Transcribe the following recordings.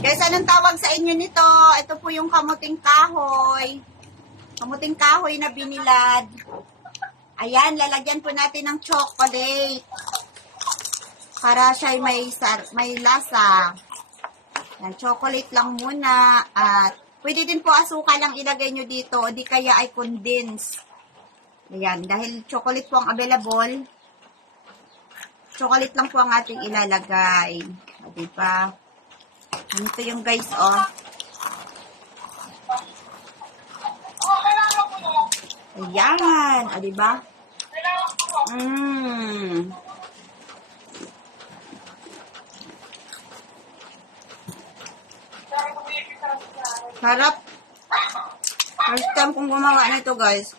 Guys, anong tawag sa inyo nito? Ito po yung kamuting kahoy. Kamuting kahoy na binilad. Ayan, lalagyan po natin ng chocolate. Para siya may lasa. Yan, chocolate lang muna. At pwede din po asukal lang ilagay nyo dito. O di kaya ay condense. Ayan, dahil chocolate po ang available. Chocolate lang po ang ating ilalagay. O, diba? Ito yung guys, oh. Ayan. O, diba? Harap. First time kong gumawa nito, guys.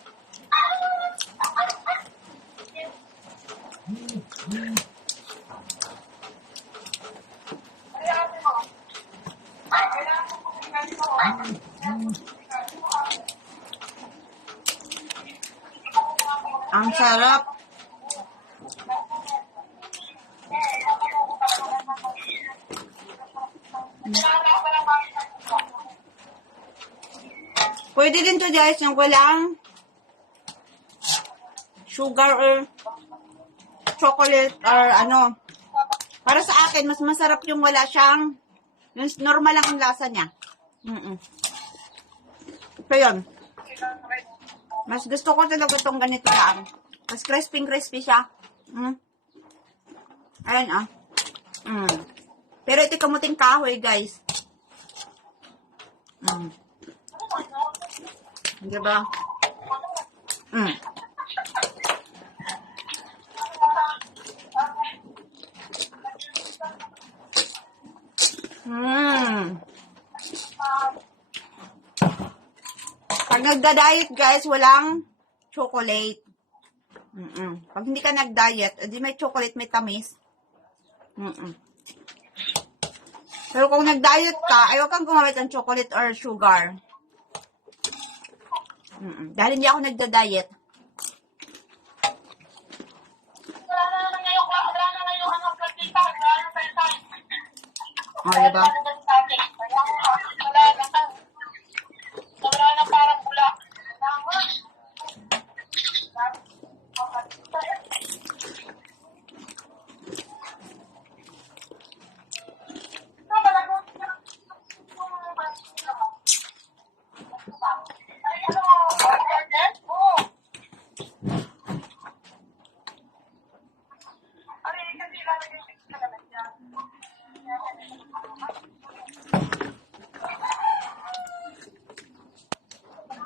Ang sarap. Pwede din to guys, yung walang sugar or chocolate or ano. Para sa akin, mas masarap yung wala siyang, yung normal lang ang lasa niya. So yun. Mas gusto ko talaga itong ganito lang. Mas crispy siya. Ayan ah. Pero ito kamuting kahoy guys. Diba? Pag nagda-diet guys, walang chocolate. Pag hindi ka nag-diet, edi may chocolate, may tamis. Pero kung nag-diet ka, ayaw kang gumamit ng chocolate or sugar. Dahil hindi ako nagda-diet. O, diba?